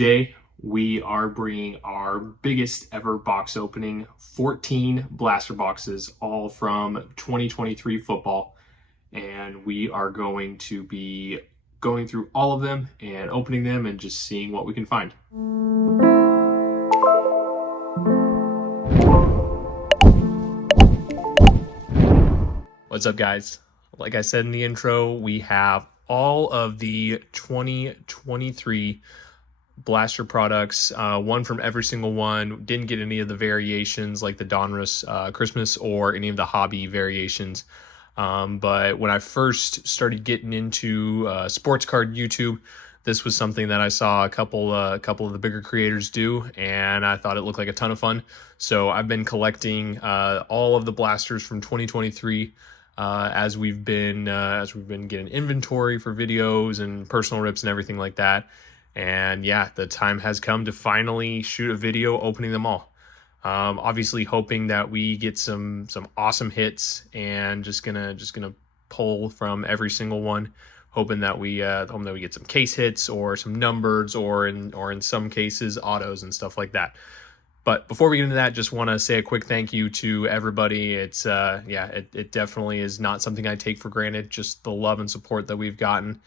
Today, we are bringing our biggest ever box opening, 14 blaster boxes, all from 2023 football. And we are going to be going through all of them and opening them and just seeing what we can find. What's up, guys? Like I said in the intro, we have all of the 2023 blaster products, one from every single one. Didn't get any of the variations like the Donruss Christmas or any of the hobby variations. But when I first started getting into sports card YouTube, this was something that I saw a couple of the bigger creators do, and I thought it looked like a ton of fun. So I've been collecting all of the blasters from 2023 as we've been getting inventory for videos and personal rips and everything like that. And yeah, the time has come to finally shoot a video opening them all. Obviously hoping that we get some awesome hits, and just gonna pull from every single one, hoping that we get some case hits or some numbers, or in some cases autos and stuff like that. But before we get into that, just want to say a quick thank you to everybody. It's it definitely is not something I take for granted, just the love and support that we've gotten.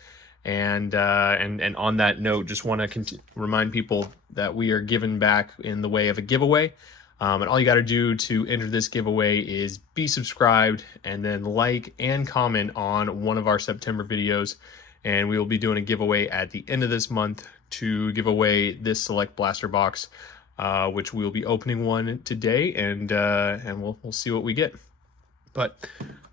And on that note, just want to remind people that we are giving back in the way of a giveaway. And all you got to do to enter this giveaway is be subscribed and then like and comment on one of our September videos. And we will be doing a giveaway at the end of this month to give away this select blaster box, which we'll be opening one today, and we'll see what we get. But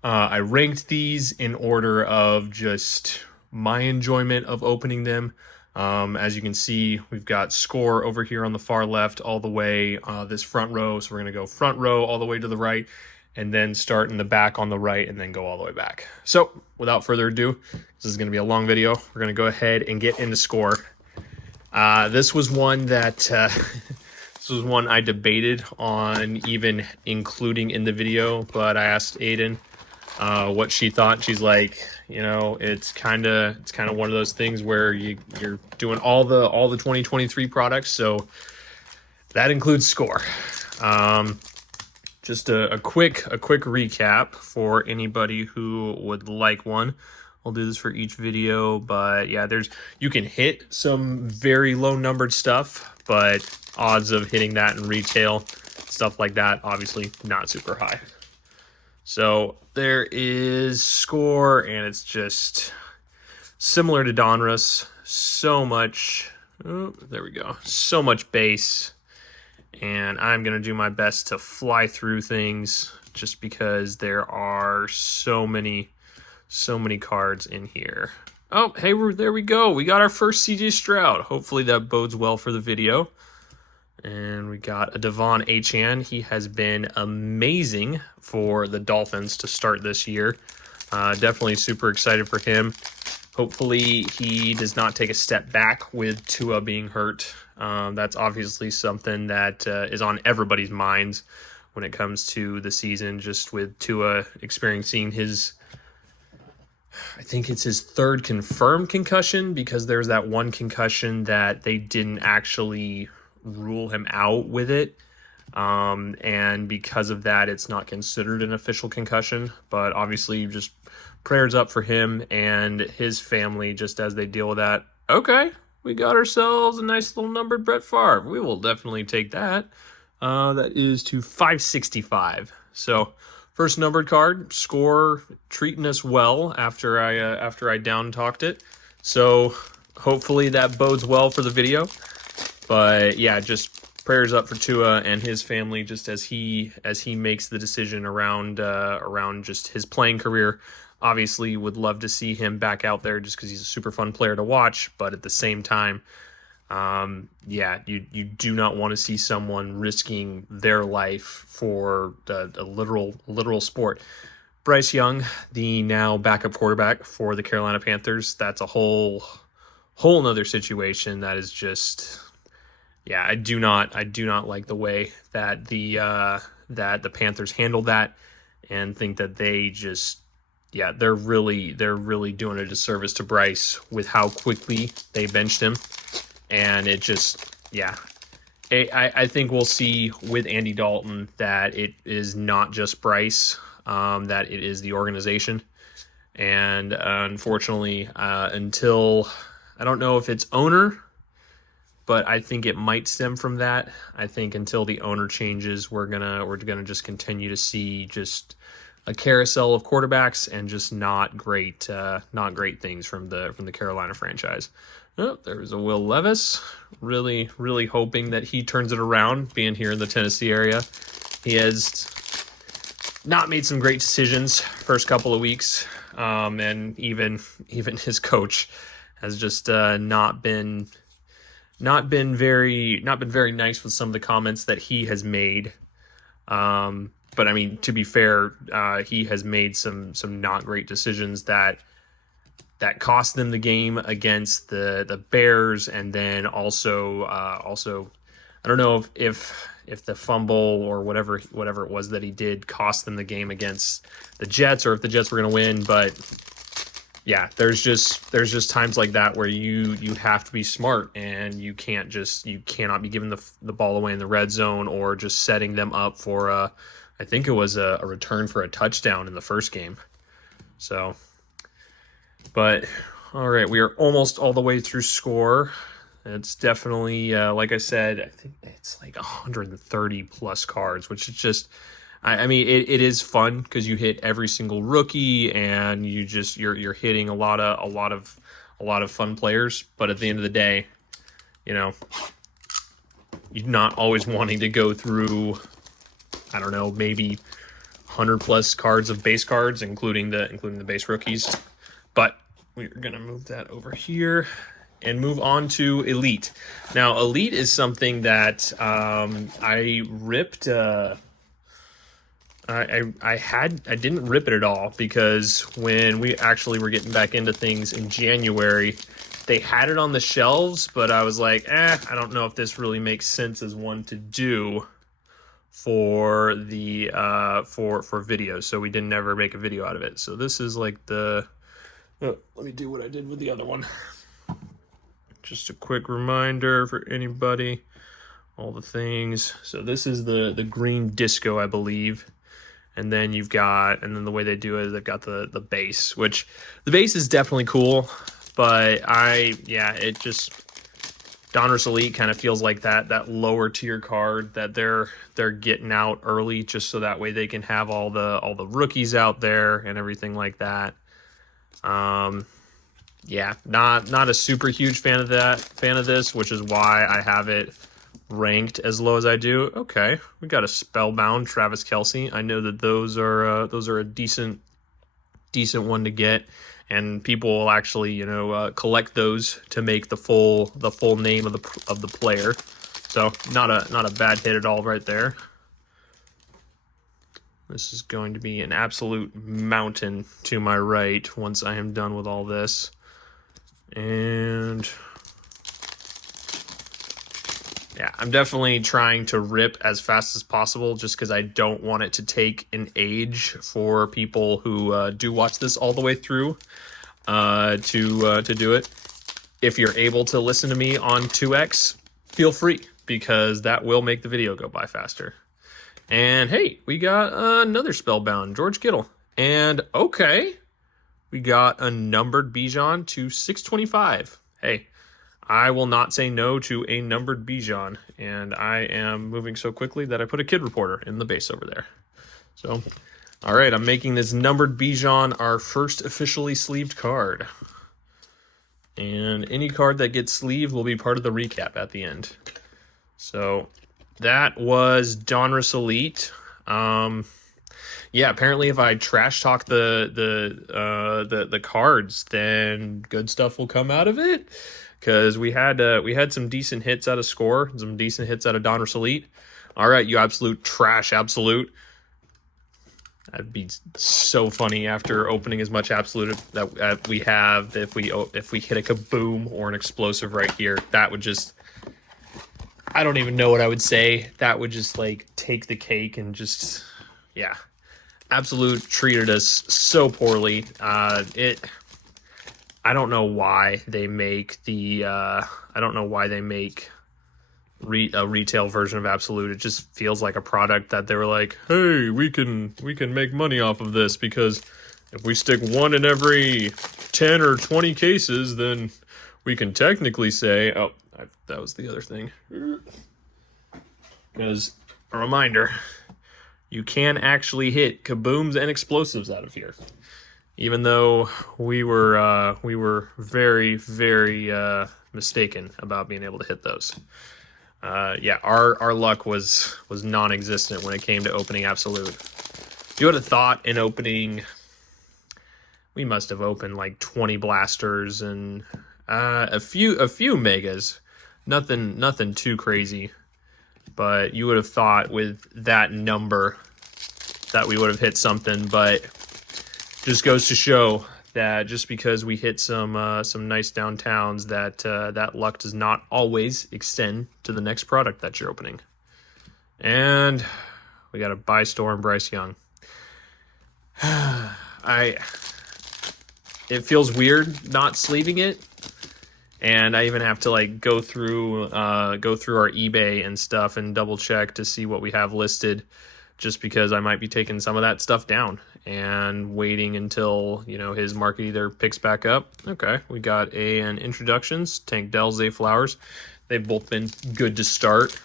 I ranked these in order of just my enjoyment of opening them. As you can see, we've got score over here on the far left, all the way this front row. So we're gonna go front row all the way to the right, and then start in the back on the right, and then go all the way back. So without further ado, this is gonna be a long video. We're gonna go ahead and get into score. This was one that this was one I debated on even including in the video, but I asked Aiden what she thought. She's like, you know, it's kind of one of those things where you're doing all the 2023 products, so that includes score. Just a quick recap for anybody who would like one. I'll do this for each video, but yeah, you can hit some very low numbered stuff, but odds of hitting that in retail, stuff like that, obviously not super high. So there is score, and it's just similar to Donruss. So much, oh, there we go. So much base, and I'm gonna do my best to fly through things just because there are so many cards in here. Oh, hey, there we go. We got our first CJ Stroud. Hopefully that bodes well for the video. And we got a Devon Achane. He has been amazing for the Dolphins to start this year. Definitely super excited for him. Hopefully he does not take a step back with Tua being hurt. That's obviously something that is on everybody's minds when it comes to the season, just with Tua experiencing his, I think it's his third confirmed concussion, because there's that one concussion that they didn't actually rule him out with it, and because of that it's not considered an official concussion. But obviously just prayers up for him and his family just as they deal with that. Okay, we got ourselves a nice little numbered Brett Favre. We will definitely take that. That is to 565. So first numbered card. Score treating us well after I down talked it, so hopefully that bodes well for the video. But yeah, just prayers up for Tua and his family, just as he makes the decision around just his playing career. Obviously, would love to see him back out there just because he's a super fun player to watch. But at the same time, yeah, you do not want to see someone risking their life for a literal sport. Bryce Young, the now backup quarterback for the Carolina Panthers, that's a whole nother situation. That is just, yeah, I do not like the way that the Panthers handled that, and think that they just, yeah, they're really doing a disservice to Bryce with how quickly they benched him. And it just, yeah. I think we'll see with Andy Dalton that it is not just Bryce, that it is the organization. And unfortunately, until, I don't know if it's owner, but I think it might stem from that. I think until the owner changes, we're gonna just continue to see just a carousel of quarterbacks and just not great things from the Carolina franchise. Oh, there's a Will Levis. Really, really hoping that he turns it around, being here in the Tennessee area. He has not made some great decisions first couple of weeks, and even his coach has just not been very nice with some of the comments that he has made. But I mean, to be fair, he has made some not great decisions that cost them the game against the Bears, and then also I don't know if the fumble or whatever it was that he did cost them the game against the Jets, or if the Jets were going to win. But yeah, there's just times like that where you have to be smart, and you cannot be giving the ball away in the red zone, or just setting them up for I think it was a return for a touchdown in the first game. So, but all right, we are almost all the way through score. It's definitely, like I said, I think it's like 130 plus cards, which is just, I mean, it is fun because you hit every single rookie, and you're hitting a lot of fun players. But at the end of the day, you know, you're not always wanting to go through, I don't know, maybe 100 plus cards of base cards, including the base rookies. But we're gonna move that over here and move on to Elite. Now, Elite is something that I ripped. I didn't rip it at all, because when we actually were getting back into things in January, they had it on the shelves, but I was like, I don't know if this really makes sense as one to do for the for video. So we didn't ever make a video out of it. So this is like the, let me do what I did with the other one. Just a quick reminder for anybody, all the things. So this is the green disco, I believe. And then and then the way they do it is they've got the base, which the base is definitely cool, but it just, Donruss Elite kind of feels like that lower tier card that they're getting out early, just so that way they can have all the rookies out there and everything like that. Yeah, not a super huge fan of this, which is why I have it ranked as low as I do. Okay, we got a Spellbound Travis Kelce. I know that those are a decent one to get, and people will actually collect those to make the full name of the player. So not a bad hit at all right there. This is going to be an absolute mountain to my right once I am done with all this. And yeah, I'm definitely trying to rip as fast as possible, just because I don't want it to take an age for people who do watch this all the way through to do it. If you're able to listen to me on 2x, feel free, because that will make the video go by faster. And hey, we got another Spellbound, George Kittle. And okay, we got a numbered Bijan to 625. Hey, I will not say no to a numbered Bijan. And I am moving so quickly that I put a kid reporter in the base over there. So, all right, I'm making this numbered Bijan our first officially sleeved card. And any card that gets sleeved will be part of the recap at the end. So that was Donruss Elite. Yeah, apparently if I trash talk the cards, then good stuff will come out of it. Because we had some decent hits out of Score, some decent hits out of Donruss Elite. All right, you absolute trash, absolute. That'd be so funny after opening as much absolute that we have. If we hit a kaboom or an explosive right here, that would just, I don't even know what I would say. That would just like take the cake, and just, yeah. Absolute treated us so poorly. I don't know why they make the I don't know why they make a retail version of Absolute. It just feels like a product that they were like, hey, we can make money off of this, because if we stick one in every 10 or 20 cases, then we can technically say, oh, that was the other thing. Because a reminder, you can actually hit kabooms and explosives out of here. Even though we were very, very mistaken about being able to hit those. Yeah, our luck was non-existent when it came to opening Absolute. You would have thought in opening, we must have opened like 20 blasters and a few megas. Nothing too crazy. But you would have thought with that number that we would have hit something, but just goes to show that just because we hit some nice downtowns, that that luck does not always extend to the next product that you're opening. And we got a By Storm Bryce Young. It feels weird not sleeving it, and I even have to like go through our eBay and stuff and double check to see what we have listed, just because I might be taking some of that stuff down and waiting until, you know, his market either picks back up. Okay, we got an introductions, Tank Dell, Zay Flowers. They've both been good to start.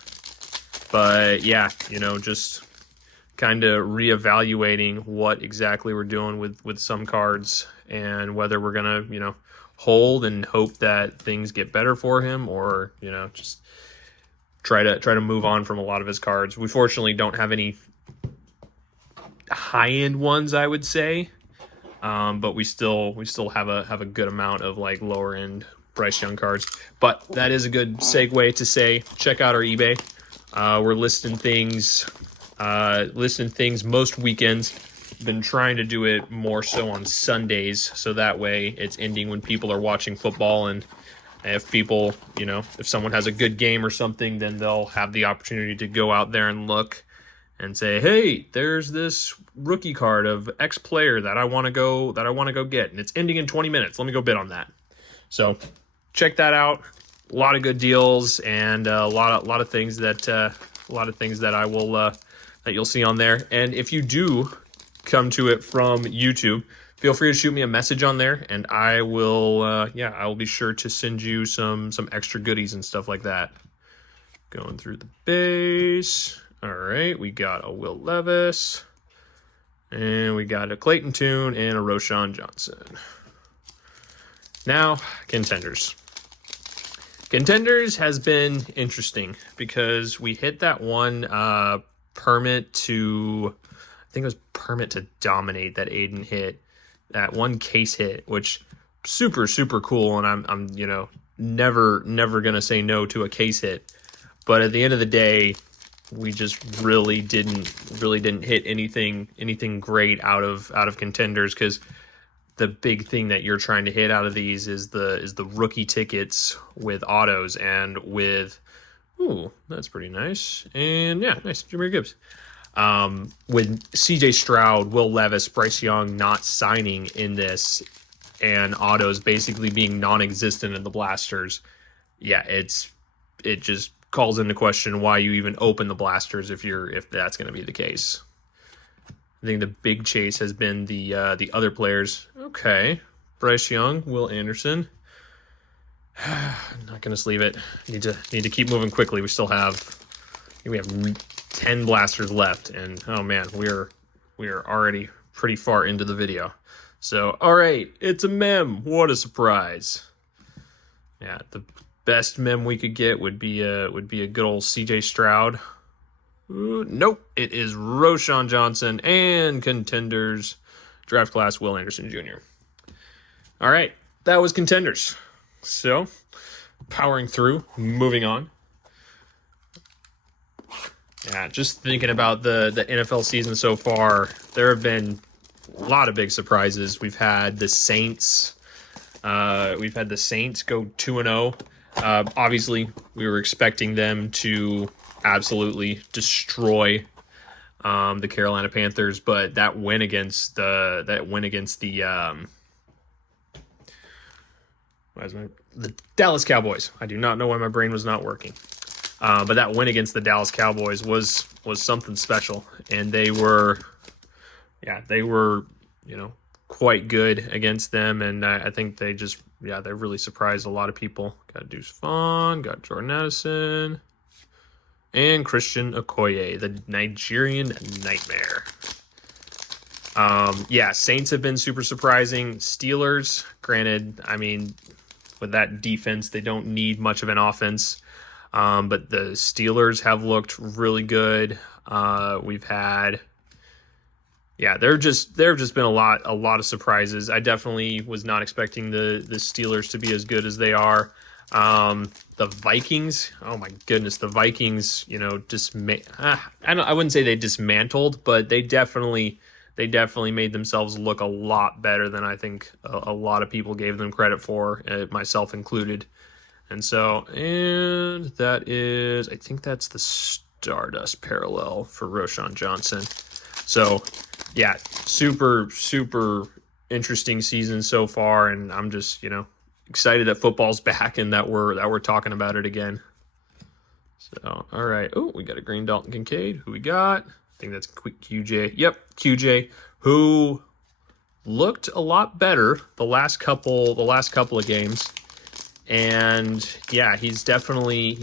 But yeah, you know, just kind of reevaluating what exactly we're doing with some cards, and whether we're gonna, you know, hold and hope that things get better for him, or, you know, just try to move on from a lot of his cards. We fortunately don't have any high-end ones, I would say, but we still have a good amount of like lower end Bryce Young cards. But that is a good segue to say, check out our eBay. We're listing things most weekends. Been trying to do it more so on Sundays, so that way it's ending when people are watching football, and if people, you know, if someone has a good game or something, then they'll have the opportunity to go out there and look and say, hey, there's this rookie card of X player that I want to go get, and it's ending in 20 minutes. Let me go bid on that. So check that out. A lot of good deals, and a lot of things that I will that you'll see on there. And if you do come to it from YouTube, feel free to shoot me a message on there, and I will I will be sure to send you some extra goodies and stuff like that. Going through the base. All right, we got a Will Levis, and we got a Clayton Tune and a Roschon Johnson. Now, Contenders. Contenders has been interesting because we hit that one permit to, I think it was permit to dominate that Aiden hit, that one case hit, which super cool, and I'm you know, never gonna say no to a case hit. But at the end of the day, we just really didn't hit anything great out of Contenders, because the big thing that you're trying to hit out of these is the rookie tickets with autos, and with, ooh, that's pretty nice, and yeah, nice, Jahmyr Gibbs. With CJ Stroud, Will Levis, Bryce Young not signing in this, and autos basically being non-existent in the blasters, yeah, it just calls into question why you even open the blasters if that's going to be the case. I think the big chase has been the other players. Okay, Bryce Young, Will Anderson. I'm not going to sleeve it. Need to keep moving quickly. We still have, we have 10 blasters left, and oh man, we are already pretty far into the video. So, all right, it's a mem. What a surprise! Yeah, the best mem we could get would be a good old CJ Stroud. Ooh, nope, it is Roschon Johnson and Contenders draft class Will Anderson Jr. All right, that was Contenders. So, powering through, moving on. Yeah, just thinking about the NFL season so far, there have been a lot of big surprises. We've had the Saints. We've had the Saints go 2-0. Obviously, we were expecting them to absolutely destroy the Carolina Panthers, but that win against the The Dallas Cowboys. I do not know why my brain was not working. But that win against the Dallas Cowboys was something special, and they were, quite good against them, and I think they really surprised a lot of people. Got Deuce Vaughn, got Jordan Addison, and Christian Okoye, the Nigerian Nightmare. Saints have been super surprising. Steelers, granted, I mean, with that defense, they don't need much of an offense. But the Steelers have looked really good. We've had, there have just been a lot of surprises. I definitely was not expecting the Steelers to be as good as they are. The Vikings, oh my goodness, the Vikings, I wouldn't say they dismantled, but they definitely made themselves look a lot better than I think a lot of people gave them credit for, myself included. And that is, I think that's the Stardust parallel for Roschon Johnson. So, yeah, super, super interesting season so far, and I'm just, excited that football's back and that we're talking about it again. So, all right. Oh, we got a green Dalton Kincaid. Who we got? I think that's QJ. Yep, QJ, who looked a lot better the last couple of games. And yeah, he's definitely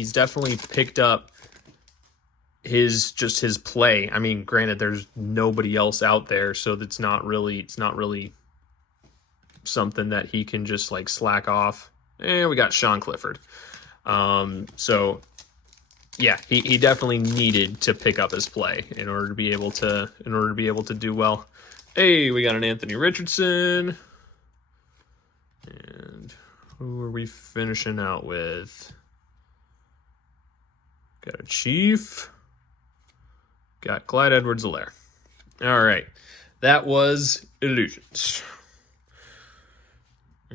picked up his play. I mean, granted, there's nobody else out there, so it's not really something that he can just like slack off. And we got Sean Clifford. So yeah, he definitely needed to pick up his play in order to be able to do well. Hey, we got an Anthony Richardson. And who are we finishing out with? Got a Chief. Got Clyde Edwards-Helaire. All right. That was Illusions.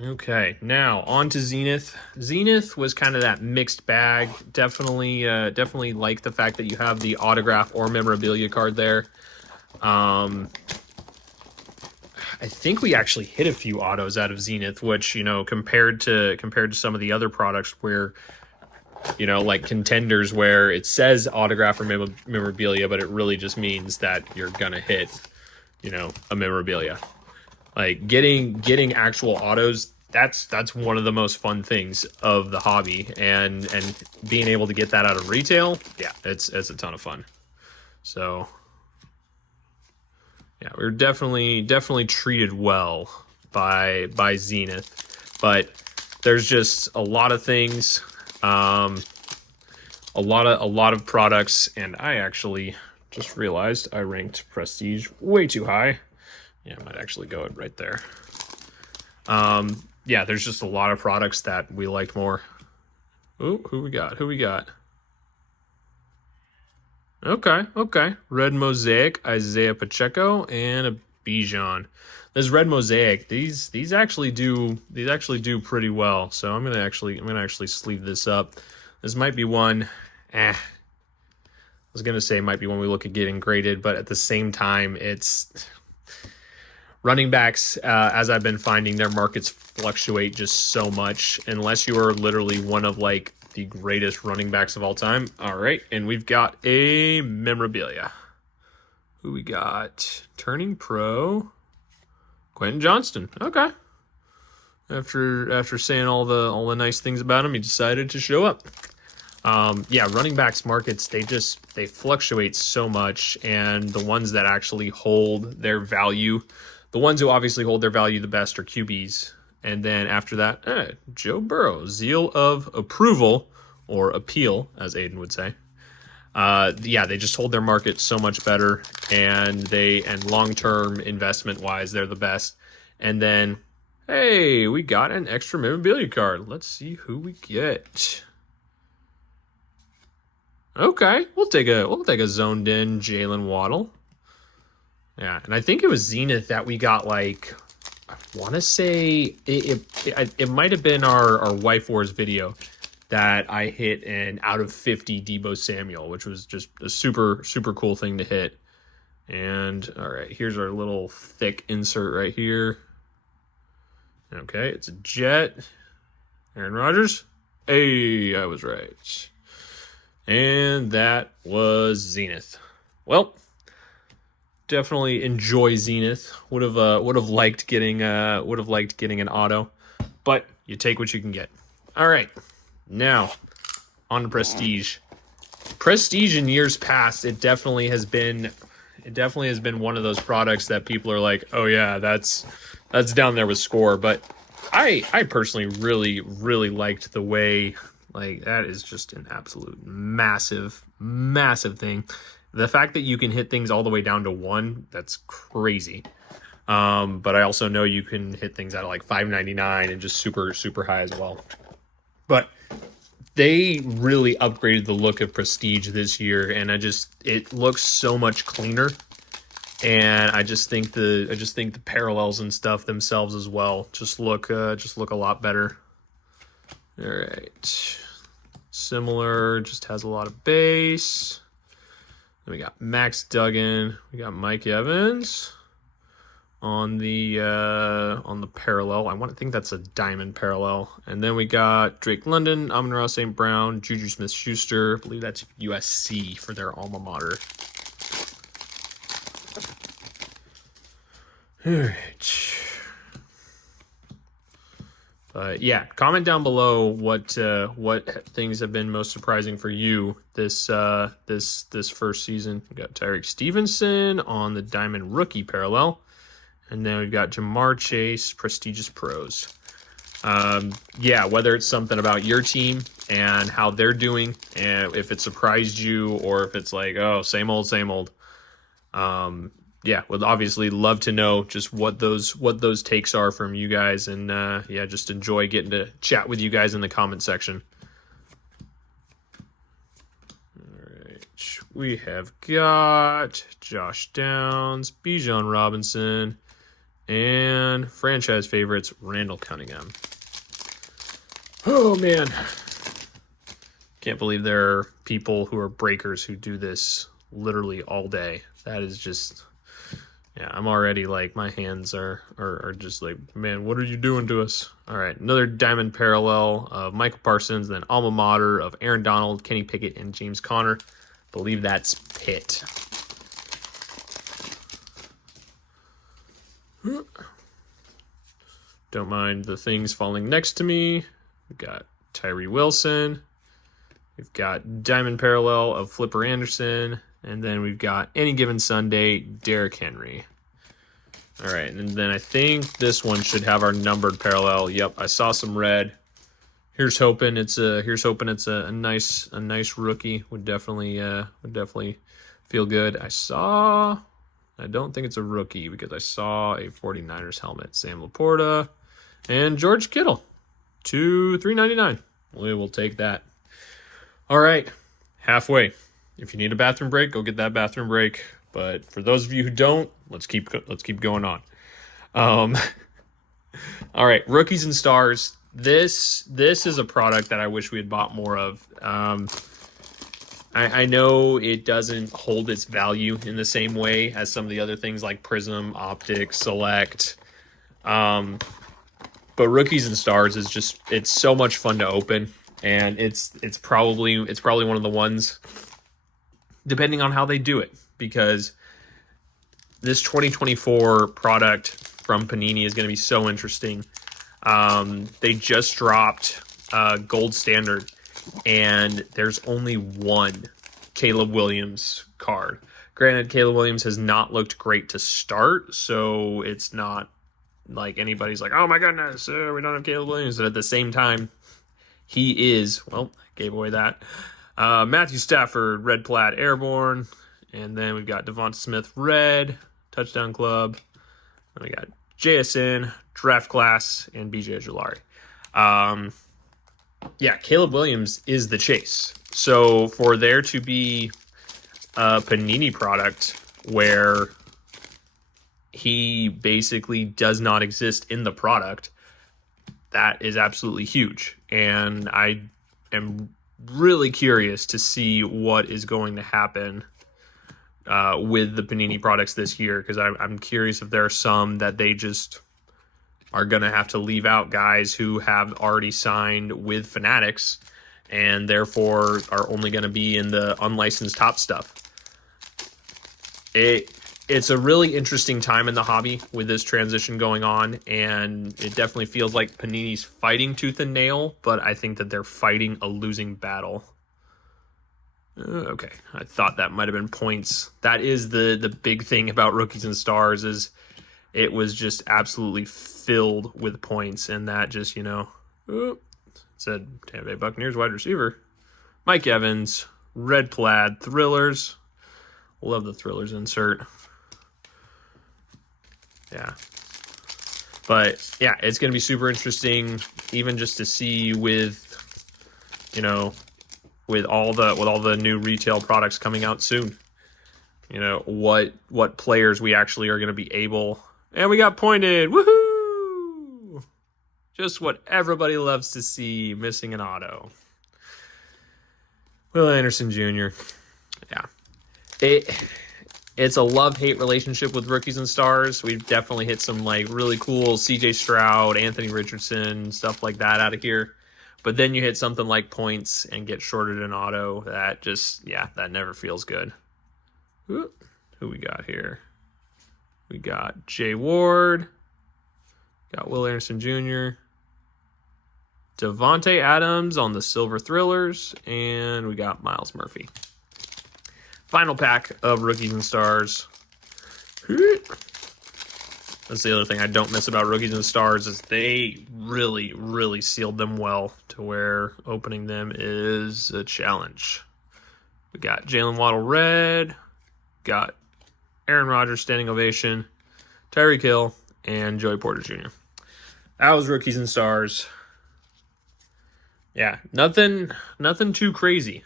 Okay, now on to Zenith. Zenith was kind of that mixed bag. Definitely like the fact that you have the autograph or memorabilia card there. I think we actually hit a few autos out of Zenith, which, compared to some of the other products where, like Contenders, where it says autograph or memorabilia, but it really just means that you're gonna hit, a memorabilia. Like getting actual autos, that's one of the most fun things of the hobby, and being able to get that out of retail, yeah, it's a ton of fun. So yeah, we're definitely treated well by Zenith, but there's just a lot of things, a lot of products, and I actually just realized I ranked Prestige way too high. Yeah, I might actually go right there. Yeah, there's just a lot of products that we liked more. Ooh, who we got? Okay. Red Mosaic, Isaiah Pacheco, and a Bijan. This Red Mosaic, these actually do pretty well. So I'm gonna actually sleeve this up. This might be one. I was gonna say it might be one we look at getting graded, but at the same time, it's running backs. As I've been finding, their markets fluctuate just so much unless you are literally one of like the greatest running backs of all time. All right, and we've got a memorabilia. Who we got? Turning pro, Quentin Johnston. Okay. After saying all the nice things about him, he decided to show up. Running backs markets, they fluctuate so much, and the ones that actually hold their value, the ones who obviously hold their value the best are QBs. And then after that, Joe Burrow, zeal of approval, or appeal, as Aiden would say. They just hold their market so much better, and long-term investment-wise, they're the best. And then, hey, we got an extra memorabilia card. Let's see who we get. Okay, we'll take a zoned in Jalen Waddle. Yeah, and I think it was Zenith that we got, like, I want to say it might have been our Wife Wars video that I hit an out of 50 Deebo Samuel, which was just a super, super cool thing to hit. And all right, here's our little thick insert right here. Okay, it's a Jet. Aaron Rodgers. Hey, I was right. And that was Zenith. Well, definitely enjoy Zenith. Would have liked getting an auto, but you take what you can get. All right, now on to Prestige. Prestige in years past, it definitely has been one of those products that people are like, oh yeah, that's down there with Score. But I personally really liked the way, like, that is just an absolute massive thing. The fact that you can hit things all the way down to 1, that's crazy. But I also know you can hit things out of like 599 and just super high as well. But they really upgraded the look of Prestige this year, and it looks so much cleaner. And I just think the parallels and stuff themselves as well just look a lot better. All right, similar, just has a lot of base. Then we got Max Duggan, we got Mike Evans on the parallel. I think that's a diamond parallel. And then we got Drake London, Amon-Ra St. Brown, Juju Smith-Schuster. I believe that's USC for their alma mater. All right. Yeah, comment down below what things have been most surprising for you this first season. We got Tyreek Stevenson on the diamond rookie parallel. And then we've got Jamar Chase, Prestigious Pros. Yeah, whether it's something about your team and how they're doing, and if it surprised you, or if it's like, oh, same old. Yeah, would obviously love to know just what those takes are from you guys, and yeah, just enjoy getting to chat with you guys in the comment section. All right, we have got Josh Downs, Bijan Robinson, and franchise favorites, Randall Cunningham. Oh, man. Can't believe there are people who are breakers who do this literally all day. That is just... Yeah, I'm already like, my hands are just like, man, what are you doing to us? All right, another diamond parallel of Michael Parsons, then alma mater of Aaron Donald, Kenny Pickett, and James Conner. Believe that's Pitt. Don't mind the things falling next to me. We've got Tyree Wilson. We've got diamond parallel of Flipper Anderson. And then we've got Any Given Sunday, Derrick Henry. All right, and then I think this one should have our numbered parallel. Yep, I saw some red. Here's hoping it's a nice rookie. Would definitely feel good. I don't think it's a rookie because I saw a 49ers helmet. Sam Laporta and George Kittle to $3.99. We will take that. All right, halfway. If you need a bathroom break, go get that bathroom break. But for those of you who don't, let's keep going on. All right, rookies and stars. This is a product that I wish we had bought more of. I know it doesn't hold its value in the same way as some of the other things like Prism, Optic, Select. But rookies and stars is just, it's so much fun to open, and it's probably one of the ones, depending on how they do it, because this 2024 product from Panini is going to be so interesting. They just dropped Gold Standard, and there's only one Caleb Williams card. Granted, Caleb Williams has not looked great to start, so it's not like anybody's like, oh my goodness, we don't have Caleb Williams. But at the same time, he is, well, I gave away that. Matthew Stafford, Red Plat Airborne. And then we've got Devonta Smith, Red, Touchdown Club. And we got JSN, Draft Class, and BJ Ojulari. Yeah, Caleb Williams is the chase. So for there to be a Panini product where he basically does not exist in the product, that is absolutely huge. And I am really curious to see what is going to happen with the Panini products this year, because I'm curious if there are some that they just are going to have to leave out guys who have already signed with Fanatics and therefore are only going to be in the unlicensed top stuff. It's a really interesting time in the hobby with this transition going on, and it definitely feels like Panini's fighting tooth and nail, but I think that they're fighting a losing battle. Okay, I thought that might have been points. That is the big thing about Rookies and Stars, is it was just absolutely filled with points, and that just, you know, said Tampa Bay Buccaneers wide receiver Mike Evans, red plaid, Thrillers. Love the Thrillers insert. Yeah. But yeah, it's going to be super interesting, even just to see with, you know, with all the new retail products coming out soon, you know, what players we actually are going to be able. And we got pointed. Woohoo! Just what everybody loves to see, missing an auto. Will Anderson Jr. Yeah. It's a love-hate relationship with Rookies and Stars. We've definitely hit some like really cool CJ Stroud, Anthony Richardson, stuff like that out of here. But then you hit something like points and get shorted an auto. That just, yeah, that never feels good. Ooh, who we got here? We got Jay Ward. Got Will Anderson Jr. Devontae Adams on the Silver Thrillers. And we got Miles Murphy. Final pack of Rookies and Stars. That's the other thing I don't miss about Rookies and Stars, is they really, really sealed them well to where opening them is a challenge. We got Jalen Waddle red, got Aaron Rodgers standing ovation, Tyreek Hill, and Joey Porter Jr. That was Rookies and Stars. Yeah, nothing too crazy.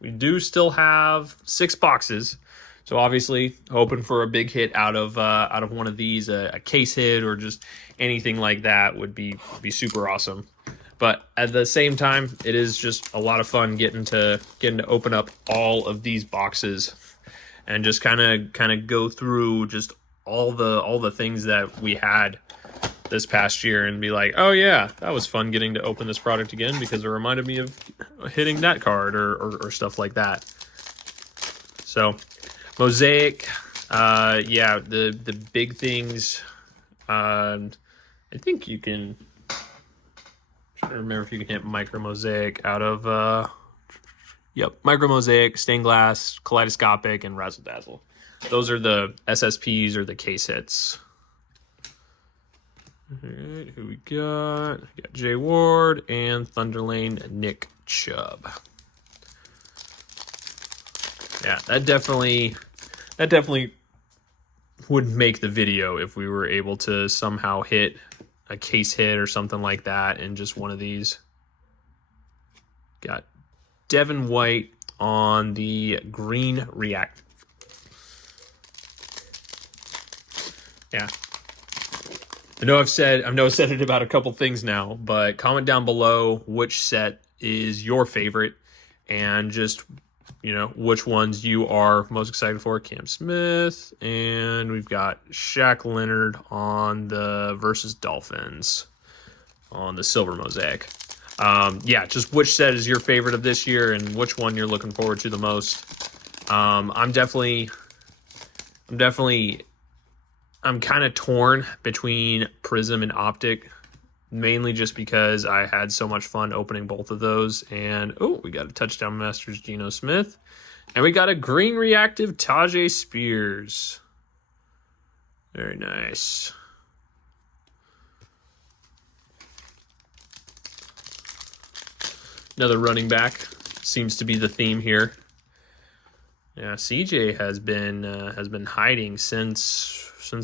We do still have 6 boxes, so obviously hoping for a big hit out of one of these, a case hit or just anything like that would be super awesome. But at the same time, it is just a lot of fun getting to open up all of these boxes and just kind of go through just all the things that we had this past year and be like, oh yeah, that was fun getting to open this product again because it reminded me of hitting that card or stuff like that. So Mosaic, yeah, the big things, I think you can, I'm trying to remember if you can hit Micro Mosaic out of, yep, Micro Mosaic, Stained Glass, Kaleidoscopic, and Razzle Dazzle. Those are the SSPs or the case hits. All right, who we got? We got Jay Ward and Thunderlane Nick Chubb. Yeah, that definitely would make the video if we were able to somehow hit a case hit or something like that in just one of these. Got Devin White on the green react. Yeah. I know I've said it about a couple things now, but comment down below which set is your favorite and just, you know, which ones you are most excited for. Cam Smith, and we've got Shaq Leonard on the versus Dolphins on the Silver Mosaic. Yeah, just which set is your favorite of this year and which one you're looking forward to the most. I'm kind of torn between Prism and Optic, mainly just because I had so much fun opening both of those. And, oh, we got a Touchdown Masters Geno Smith. And we got a green reactive Tajay Spears. Very nice. Another running back seems to be the theme here. Yeah, CJ has been hiding since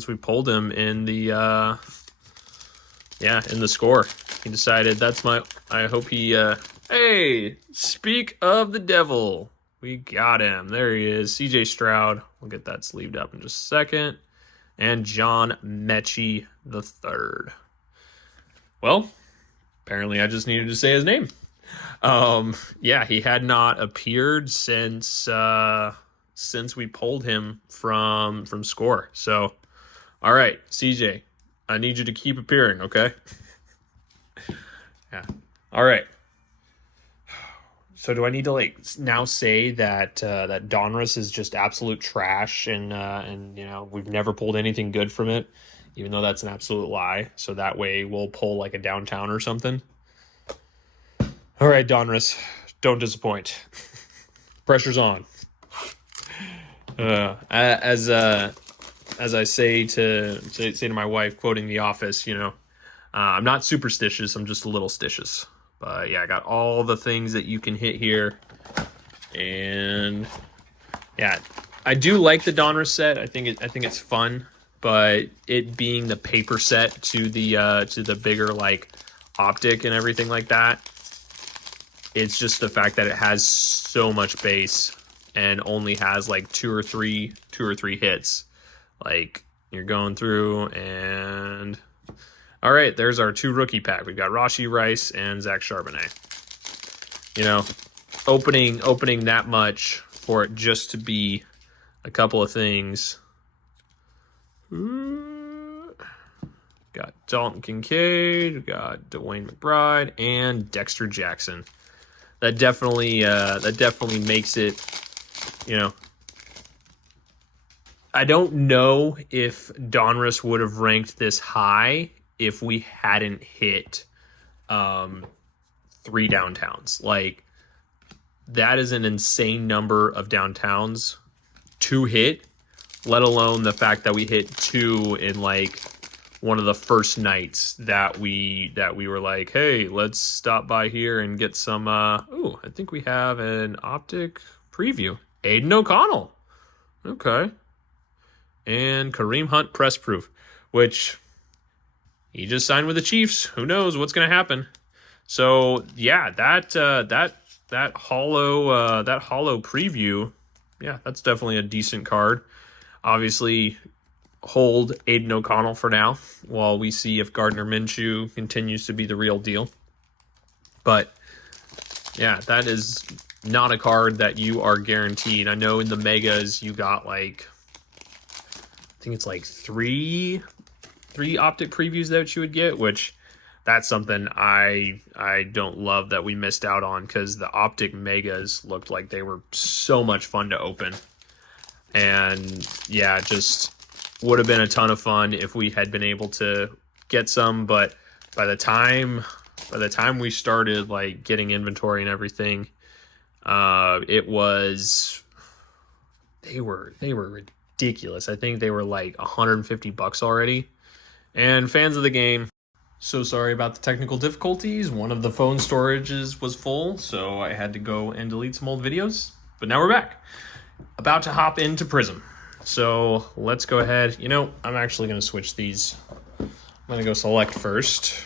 we pulled him in the in the score. He decided I hope he hey, speak of the devil. We got him. There he is. CJ Stroud. We'll get that sleeved up in just a second. And John Mechie III. Well, apparently I just needed to say his name. Yeah, he had not appeared since we pulled him from score. So all right, CJ, I need you to keep appearing, okay? Yeah. All right. So do I need to like now say that that Donruss is just absolute trash and you know we've never pulled anything good from it, even though that's an absolute lie. So that way we'll pull like a downtown or something. All right, Donruss, don't disappoint. Pressure's on. As I say to my wife, quoting The Office, you know, I'm not superstitious. I'm just a little stitious. But yeah, I got all the things that you can hit here, and yeah, I do like the Donruss set. I think it's fun, but it being the paper set to the bigger like optic and everything like that, it's just the fact that it has so much base and only has like two or three hits. Like you're going through and. All right, there's our 2 rookie pack. We've got Rashee Rice and Zach Charbonnet. You know, opening that much for it just to be a couple of things. Got Dalton Kincaid, we got Dwayne McBride, and Dexter Jackson. That definitely makes it, you know. I don't know if Donruss would have ranked this high if we hadn't hit 3 downtowns. Like, that is an insane number of downtowns to hit, let alone the fact that we hit 2 in like one of the first nights that we were like, hey, let's stop by here and get some ooh, I think we have an optic preview. Aiden O'Connell. Okay. And Kareem Hunt press proof, which he just signed with the Chiefs. Who knows what's going to happen? So yeah, that hollow preview, yeah, that's definitely a decent card. Obviously, hold Aiden O'Connell for now while we see if Gardner Minshew continues to be the real deal. But yeah, that is not a card that you are guaranteed. I know in the megas you got like, I think it's like three optic previews that you would get, which that's something I don't love that we missed out on, because the optic megas looked like they were so much fun to open. And yeah, just would have been a ton of fun if we had been able to get some, but by the time we started like getting inventory and everything, they were ridiculous. I think they were like $150 already. And fans of the game, so sorry about the technical difficulties. One of the phone storages was full, so I had to go and delete some old videos. But now we're back. About to hop into Prism. So let's go ahead. You know, I'm actually going to switch these. I'm going to go Select first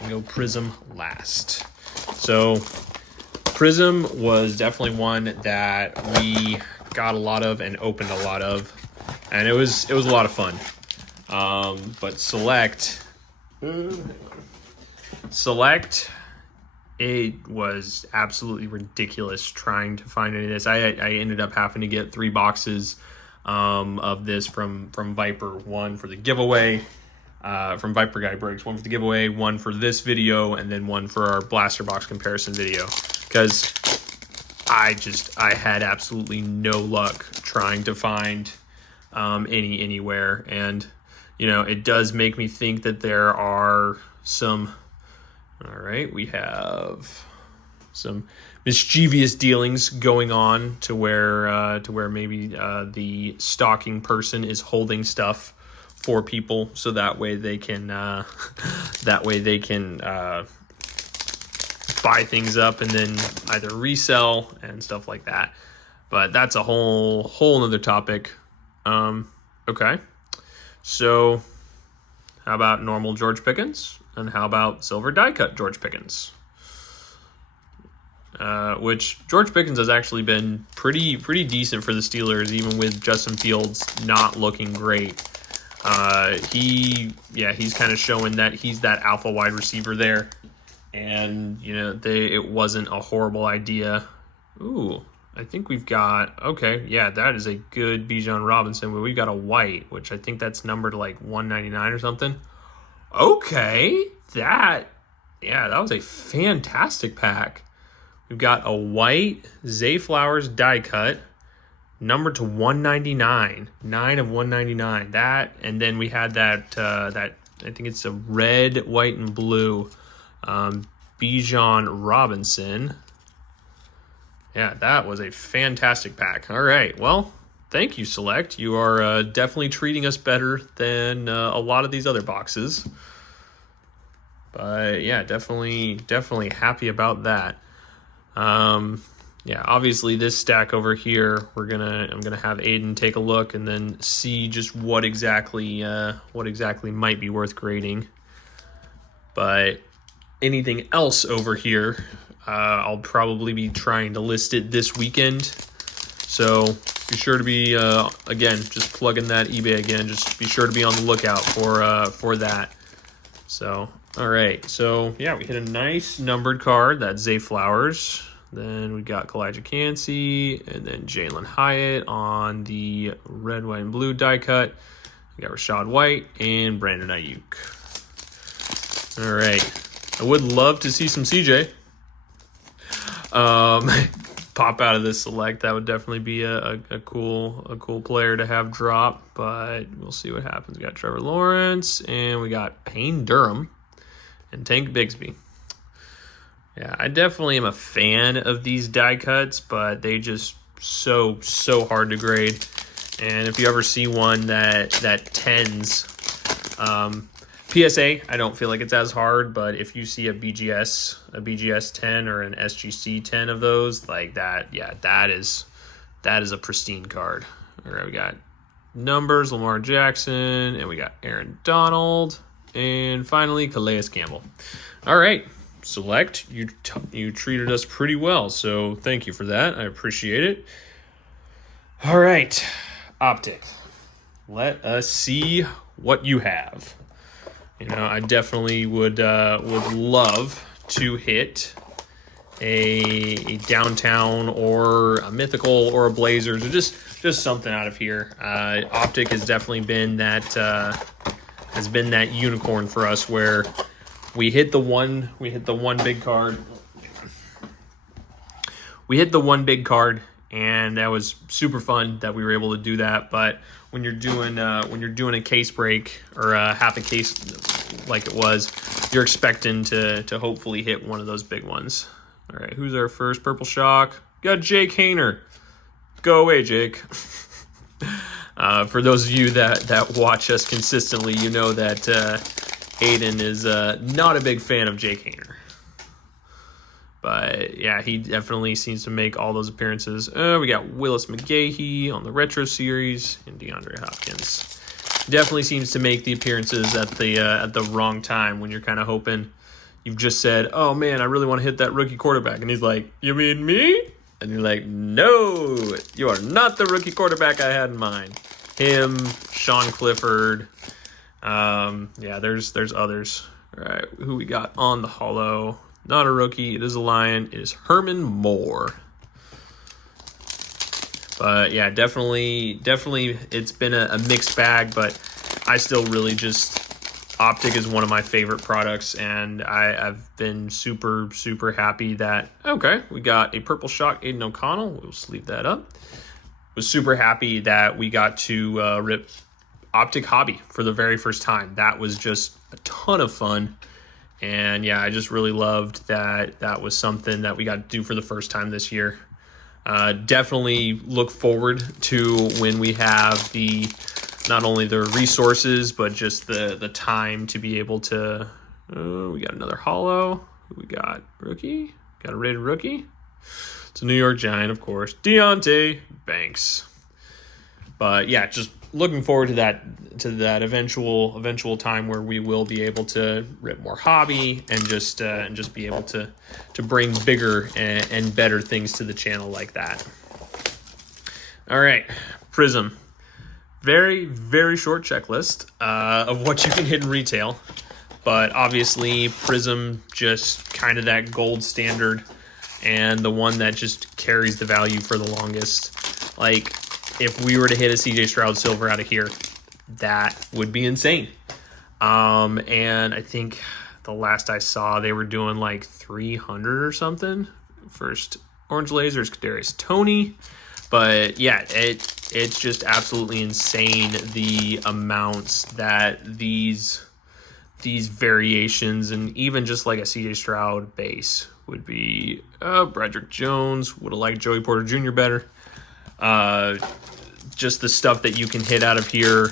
and go Prism last. So Prism was definitely one that we got a lot of and opened a lot of, and it was a lot of fun. But Select, it was absolutely ridiculous trying to find any of this. I ended up having to get 3 boxes of this from Viper, one for the giveaway, from Viper Guy Briggs, one for the giveaway, one for this video, and then one for our blaster box comparison video, because I had absolutely no luck trying to find anywhere. And you know, it does make me think that there are some, all right, we have some mischievous dealings going on to where maybe the stalking person is holding stuff for people, so that way they can buy things up and then either resell and stuff like that. But that's a whole nother topic. Okay. So how about normal George Pickens? And how about silver die cut George Pickens? Which George Pickens has actually been pretty decent for the Steelers, even with Justin Fields not looking great. He's kind of showing that he's that alpha wide receiver there. And, you know, it wasn't a horrible idea. Ooh, I think we've got, okay, yeah, that is a good Bijan Robinson, but we've got a white, which I think that's numbered like 199 or something. Okay, that was a fantastic pack. We've got a white Zay Flowers die cut, numbered to 199, 9 of 199. That, and then we had that I think it's a red, white, and blue Bijan Robinson. Yeah, that was a fantastic pack. All right, well, thank you, Select. You are definitely treating us better than a lot of these other boxes. But yeah, definitely happy about that. Yeah, obviously this stack over here, I'm gonna have Aiden take a look and then see just what exactly might be worth grading. But anything else over here, I'll probably be trying to list it this weekend. So be sure to be again, just plugging that eBay again. Just be sure to be on the lookout for that. So all right, so yeah, we hit a nice numbered card. That's Zay Flowers. Then we got Kalijah Kancey, and then Jalen Hyatt on the red, white, and blue die cut. We got Rachaad White and Brandon Ayuk. All right. I would love to see some CJ pop out of this select. That would definitely be a cool player to have drop, but we'll see what happens. We got Trevor Lawrence, and we got Payne Durham and Tank Bigsby. Yeah, I definitely am a fan of these die cuts, but they just so hard to grade. And if you ever see one that tends, PSA, I don't feel like it's as hard, but if you see a BGS 10 or an SGC 10 of those, like that, yeah, that is a pristine card. All right, we got numbers, Lamar Jackson, and we got Aaron Donald, and finally Calais Campbell. All right. Select, you treated us pretty well, so thank you for that. I appreciate it. All right, Optic, let us see what you have. You know, I definitely would love to hit a downtown or a mythical or a Blazers or just something out of here. Optic has definitely been that unicorn for us where we hit the one big card. We hit the one big card, and that was super fun that we were able to do that. But when you're doing a case break or half a case like it was, you're expecting to hopefully hit one of those big ones. All right, who's our first purple shock? Got Jake Haener. Go away, Jake. For those of you that watch us consistently, you know that Aiden is not a big fan of Jake Haener. But yeah, he definitely seems to make all those appearances. We got Willis McGahee on the Retro Series and DeAndre Hopkins. Definitely seems to make the appearances at the wrong time when you're kind of hoping. You've just said, oh man, I really want to hit that rookie quarterback. And he's like, you mean me? And you're like, no, you are not the rookie quarterback I had in mind. Him, Sean Clifford. Yeah, there's others. All right, who we got on the holo? Not a rookie. It is a Lion. It is Herman Moore. But yeah, definitely, it's been a mixed bag. But I still really just Optic is one of my favorite products, and I've been super happy that we got a purple shock Aiden O'Connell. We'll just leave that up. Was super happy that we got to rip Optic Hobby for the very first time. That was just a ton of fun. And yeah, I just really loved that was something that we got to do for the first time this year. Definitely look forward to when we have not only the resources, but just the time to be able to, we got another holo. We got rookie, got a rated rookie. It's a New York Giant, of course, Deonte Banks. But yeah, just looking forward to that eventual time where we will be able to rip more hobby and just be able to bring bigger and better things to the channel like that. All right, Prism. Very, very short checklist of what you can hit in retail, but obviously Prism just kind of that gold standard. and the one that just carries the value for the longest. Like, if we were to hit a CJ Stroud silver out of here, that would be insane. And I think the last I saw, they were doing like 300 or something. First Orange Lasers, Kadarius Toney. But yeah, it's just absolutely insane the amounts that these variations, and even just like a CJ Stroud base would be. Broderick Jones, would have liked Joey Porter Jr. better. Just the stuff that you can hit out of here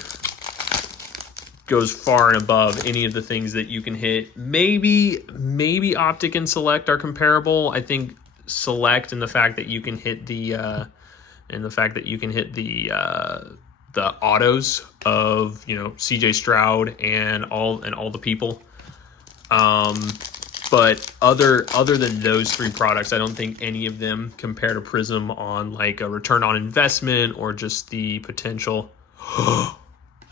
goes far and above any of the things that you can hit. Maybe Optic and Select are comparable. I think Select, and the fact that you can hit the autos of, you know, CJ Stroud and all the people. But other than those three products, I don't think any of them compare to Prism on like a return on investment or just the potential.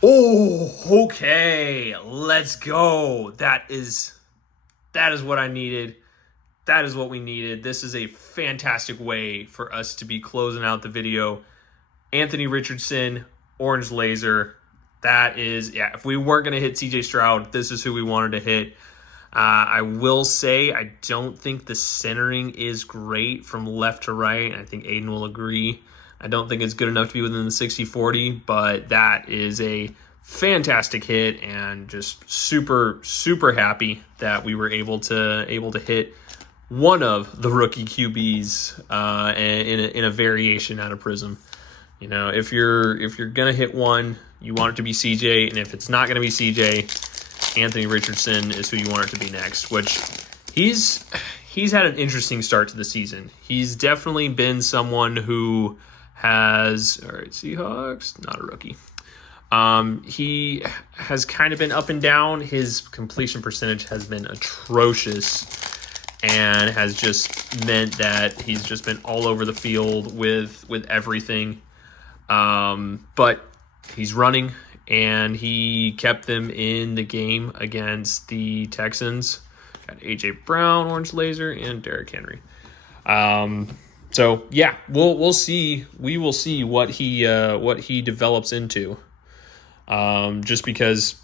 Oh, okay, let's go. That is what I needed. That is what we needed. This is a fantastic way for us to be closing out the video. Anthony Richardson, Orange Laser. That is, yeah, if we weren't going to hit CJ Stroud, this is who we wanted to hit. I will say I don't think the centering is great from left to right. I think Aiden will agree. I don't think it's good enough to be within the 60-40, but that is a fantastic hit, and just super, super happy that we were able to hit one of the rookie QBs in a variation out of Prism. You know, if you're gonna hit one, you want it to be CJ, and if it's not gonna be CJ, Anthony Richardson is who you want it to be next. Which he's had an interesting start to the season. He's definitely been someone who has, all right, Seahawks, not a rookie. He has kind of been up and down. His completion percentage has been atrocious, and has just meant that he's just been all over the field with everything. But he's running, and he kept them in the game against the Texans. Got AJ Brown, Orange Laser, and Derrick Henry. So yeah, we'll see. We will see what he develops into. Just because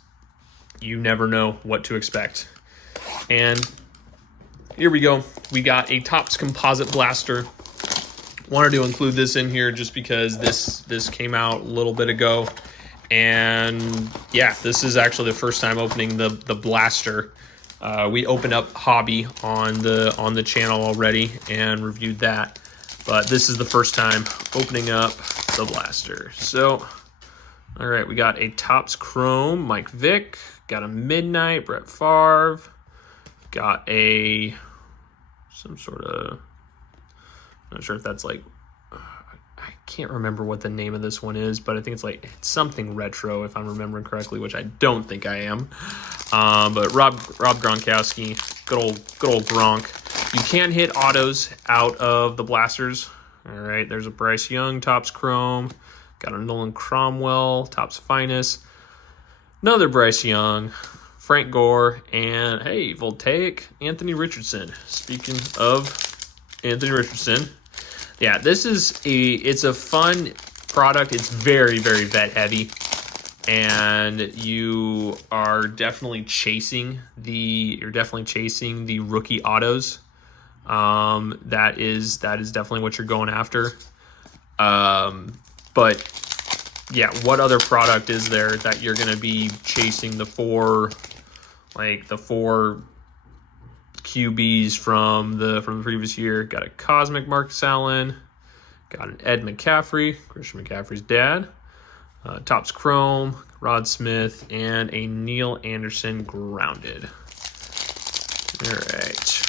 you never know what to expect. And here we go. We got a Topps Composite Blaster. Wanted to include this in here just because this came out a little bit ago. And yeah, this is actually the first time opening the Blaster. We opened up Hobby on the channel already and reviewed that. But this is the first time opening up the Blaster. So, all right, we got a Topps Chrome, Mike Vick. Got a Midnight, Brett Favre. Got a, some sort of, I'm not sure if that's like, I can't remember what the name of this one is, but I think it's something retro, if I'm remembering correctly, which I don't think I am. But Rob Gronkowski, good old Gronk. You can hit autos out of the blasters. All right, there's a Bryce Young, Topps Chrome. Got a Nolan Cromwell, Topps Finest. Another Bryce Young, Frank Gore, and hey, Voltaic, Anthony Richardson. Speaking of Anthony Richardson, yeah, it's a fun product. It's very, very vet heavy, and you are definitely chasing the rookie autos. That is definitely what you're going after. But yeah, what other product is there that you're going to be chasing the four QBs from the previous year? Got a Cosmic Marcus Allen, got an Ed McCaffrey, Christian McCaffrey's dad, Topps Chrome, Rod Smith, and a Neil Anderson grounded. All right.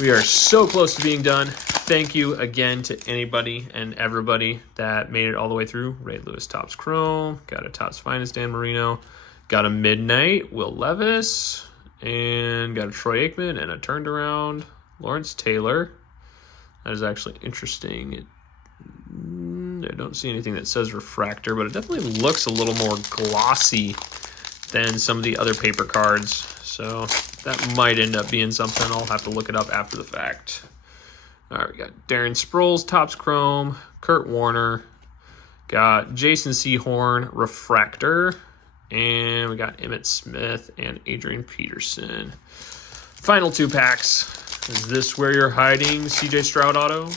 We are so close to being done. Thank you again to anybody and everybody that made it all the way through. Ray Lewis, Topps Chrome. Got a Topps Finest, Dan Marino. Got a Midnight, Will Levis. And got a Troy Aikman and a turned around Lawrence Taylor. That is actually interesting. I don't see anything that says refractor, but it definitely looks a little more glossy than some of the other paper cards. So that might end up being something. I'll have to look it up after the fact. All right, we got Darren Sproles, Topps Chrome, Kurt Warner, got Jason Sehorn, Refractor, and we got Emmitt Smith and Adrian Peterson. Final 2 packs. Is this where you're hiding, CJ Stroud auto?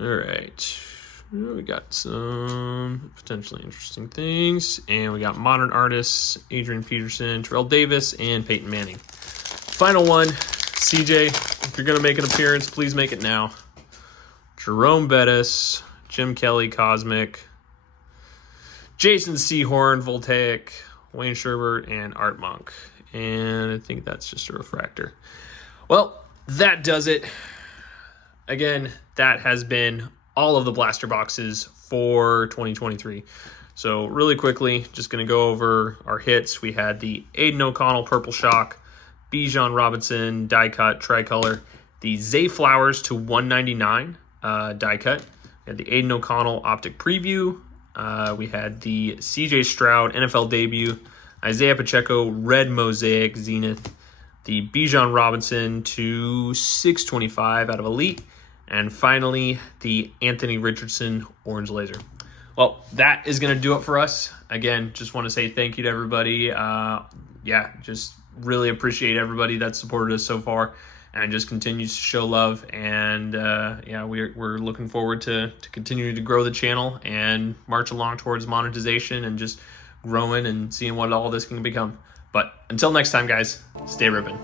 All right. We got some potentially interesting things. And we got modern artists, Adrian Peterson, Terrell Davis, and Peyton Manning. Final one, CJ, if you're going to make an appearance, please make it now. Jerome Bettis, Jim Kelly, Cosmic, Jason Sehorn, Voltaic, Wayne Sherbert, and Art Monk. And I think that's just a refractor. Well, that does it. Again, that has been all of the blaster boxes for 2023. So really quickly, just going to go over our hits. We had the Aiden O'Connell Purple Shock, Bijan Robinson die cut tricolor, the Zay Flowers to 199 die cut. We had the Aiden O'Connell Optic Preview. We had the CJ Stroud NFL debut, Isaiah Pacheco Red Mosaic Zenith, the Bijan Robinson to 625 out of Elite, and finally, the Anthony Richardson Orange Laser. Well, that is going to do it for us. Again, just want to say thank you to everybody. Just really appreciate everybody that's supported us so far and just continues to show love. And we're looking forward to continuing to grow the channel and march along towards monetization and just growing and seeing what all this can become. But until next time, guys, stay ripping.